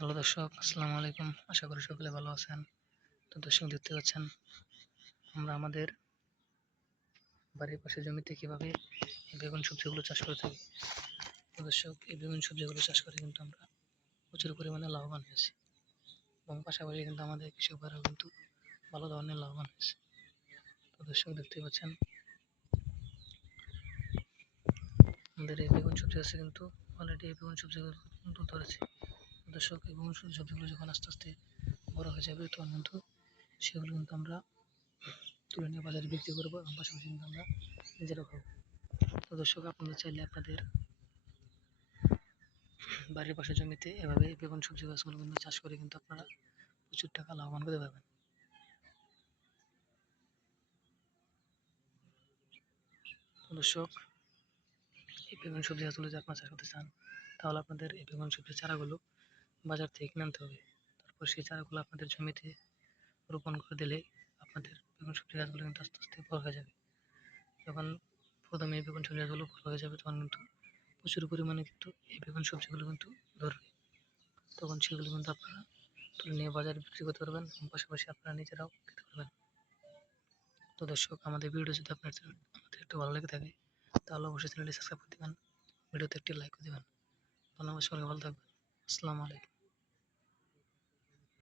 Hello দর্শক, আসসালামু আলাইকুম। আশা করি সকলে ভালো আছেন। তো দর্শক দেখতে পাচ্ছেন আমরা আমাদের বাড়ির পাশে জমিতে কীভাবে এই বেগুন সবজিগুলো চাষ করে থাকি। তো দর্শক, এই বেগুন সবজিগুলো চাষ করে কিন্তু আমরা প্রচুর পরিমাণে লাভবান হয়েছি এবং পাশাপাশি কিন্তু আমাদের কৃষকরাও কিন্তু ভালো ধরনের লাভবান হয়েছে। তো দর্শক দেখতে পাচ্ছেন আমাদের এই বেগুন সবজি আছে কিন্তু অলরেডি এই বেগুন সবজিগুলো কিন্তু ধরেছে। দর্শক, এই বেগুন সবজিগুলো যখন আস্তে আস্তে বড় হয়ে যাবে তখন কিন্তু সেগুলো কিন্তু আমরা তুলে নিয়ে বাজারে বিক্রি করবো এবং পাশাপাশি কিন্তু আমরা নিজেরাও খাবো। তো দর্শক, আপনারা চাইলে আপনাদের বাড়ির পাশে জমিতে এভাবে বেগুন সবজি গাছগুলো কিন্তু চাষ করে কিন্তু আপনারা প্রচুর টাকা লাভবান করতে পারবেন। তো দর্শক, এই বেগুন সবজি গাছগুলো যদি আপনারা চাষ করতে চান তাহলে আপনাদের এই বেগুন সবজির চারাগুলো বাজার থেকে কিনে আনতে হবে। তারপর সেই চারাগুলো আপনাদের জমিতে রোপণ করে দিলে আপনাদের বেগুন সবজি গাছগুলো কিন্তু আস্তে আস্তে বড় হয়ে যাবে। যখন প্রথমে এই বেগুন সবজি গাছগুলো বড় হয়ে যাবে তখন কিন্তু প্রচুর পরিমাণে কিন্তু এই বেগুন সবজিগুলো কিন্তু ধরবে। তখন সেগুলো কিন্তু আপনারা তুলে নিয়ে বাজারে বিক্রি করতে পারবেন এবং পাশাপাশি আপনারা নিজেরাও খেতে পারবেন। তো দর্শক, আমাদের ভিডিও যদি আমাদের একটু ভালো লেগে থাকে তাহলে অবশ্যই চ্যানেলটি সাবস্ক্রাইব করে দেবেন, ভিডিওতে একটি লাইক করে দেবেন। ধন্যবাদ, সবাই ভালো থাকবেন। আসসালামু আলাইকুম।